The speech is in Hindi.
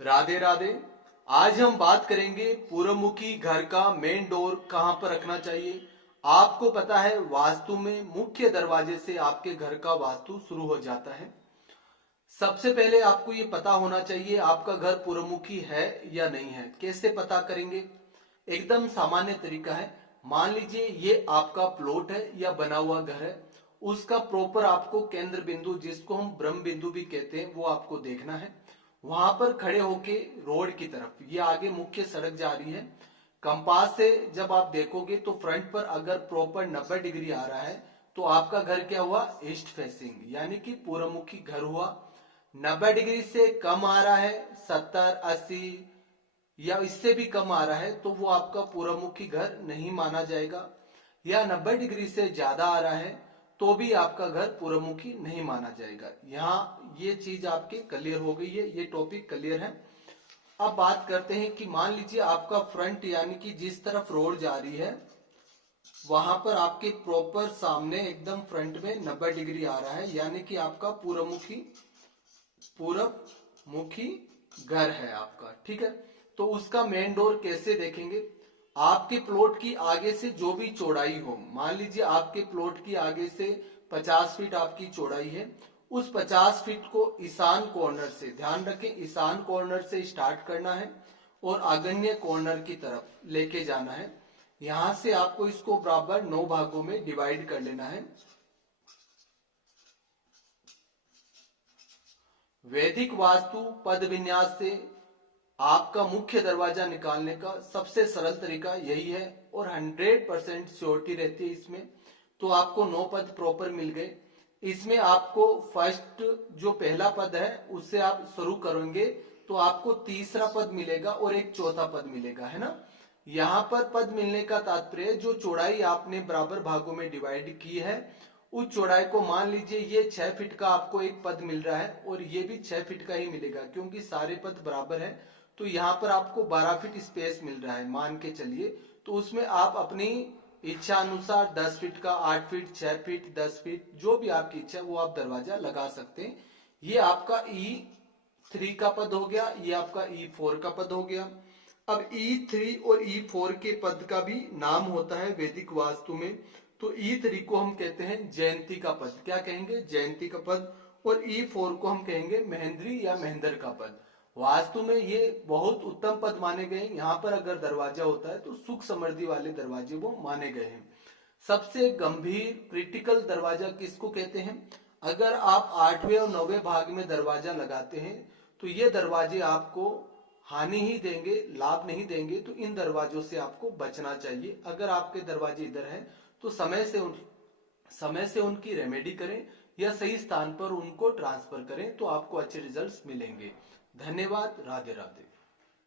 राधे राधे। आज हम बात करेंगे पूर्वमुखी घर का मेन डोर कहां पर रखना चाहिए। आपको पता है वास्तु में मुख्य दरवाजे से आपके घर का वास्तु शुरू हो जाता है। सबसे पहले आपको ये पता होना चाहिए आपका घर पूर्वमुखी है या नहीं है। कैसे पता करेंगे? एकदम सामान्य तरीका है। मान लीजिए ये आपका प्लॉट है या बना हुआ घर है, उसका प्रॉपर आपको केंद्र बिंदु, जिसको हम ब्रह्म बिंदु भी कहते हैं, वो आपको देखना है। वहां पर खड़े होके रोड की तरफ, ये आगे मुख्य सड़क जा रही है, कंपास से जब आप देखोगे तो फ्रंट पर अगर प्रॉपर 90 डिग्री आ रहा है तो आपका घर क्या हुआ? ईस्ट फेसिंग, यानी कि पूर्वमुखी घर हुआ। 90 डिग्री से कम आ रहा है, 70, 80 या इससे भी कम आ रहा है, तो वो आपका पूर्वमुखी घर नहीं माना जाएगा। या 90 डिग्री से ज्यादा आ रहा है तो भी आपका घर पूर्वमुखी नहीं माना जाएगा। यहाँ ये चीज आपके क्लियर हो गई है, ये टॉपिक क्लियर है। अब बात करते हैं कि मान लीजिए आपका फ्रंट, यानी कि जिस तरफ रोड जा रही है, वहां पर आपके प्रॉपर सामने एकदम फ्रंट में 90 डिग्री आ रहा है, यानी कि आपका पूर्वमुखी घर है आपका। ठीक है, तो उसका मेन डोर कैसे देखेंगे? आपके प्लॉट की आगे से जो भी चौड़ाई हो, मान लीजिए आपके प्लॉट की आगे से 50 फीट आपकी चौड़ाई है, उस 50 फीट को ईशान कॉर्नर से, ध्यान रखें, ईशान कॉर्नर से स्टार्ट करना है और आग्नेय कॉर्नर की तरफ लेके जाना है। यहां से आपको इसको बराबर 9 भागों में डिवाइड कर लेना है। वैदिक वास्तु पद विन्यास से आपका मुख्य दरवाजा निकालने का सबसे सरल तरीका यही है और 100% श्योरिटी रहती है इसमें। तो आपको 9 पद प्रॉपर मिल गए। इसमें आपको फर्स्ट जो पहला पद है उससे आप शुरू करेंगे तो आपको तीसरा पद मिलेगा और एक चौथा पद मिलेगा, है ना। यहाँ पर पद मिलने का तात्पर्य जो चौड़ाई आपने बराबर भागों में डिवाइड की है, उस चौड़ाई को, मान लीजिए ये 6 फीट का आपको एक पद मिल रहा है और ये भी 6 फीट का ही मिलेगा क्योंकि सारे पद बराबर है। तो यहाँ पर आपको 12 फीट स्पेस मिल रहा है मान के चलिए। तो उसमें आप अपनी इच्छा अनुसार 10 फीट का, 8 फीट, 6 फीट, 10 फीट, जो भी आपकी इच्छा है वो आप दरवाजा लगा सकते हैं। ये आपका E3 का पद हो गया, ये आपका E4 का पद हो गया। अब E3 और E4 के पद का भी नाम होता है वैदिक वास्तु में। तो E3 को हम कहते हैं जयंती का पद। क्या कहेंगे? जयंती का पद। और E4 को हम कहेंगे महेंद्री या महेंद्र का पद। वास्तु में ये बहुत उत्तम पद माने गए। यहाँ पर अगर दरवाजा होता है तो सुख समृद्धि वाले दरवाजे वो माने गए हैं। सबसे गंभीर क्रिटिकल दरवाजा किसको कहते हैं? अगर आप 8वें और 9वें भाग में दरवाजा लगाते हैं तो ये दरवाजे आपको हानि ही देंगे, लाभ नहीं देंगे। तो इन दरवाजों से आपको बचना चाहिए। अगर आपके दरवाजे इधर हैं तो समय से उनकी रेमेडी करें या सही स्थान पर उनको ट्रांसफर करें तो आपको अच्छे रिजल्ट्स मिलेंगे। धन्यवाद। राधे राधे।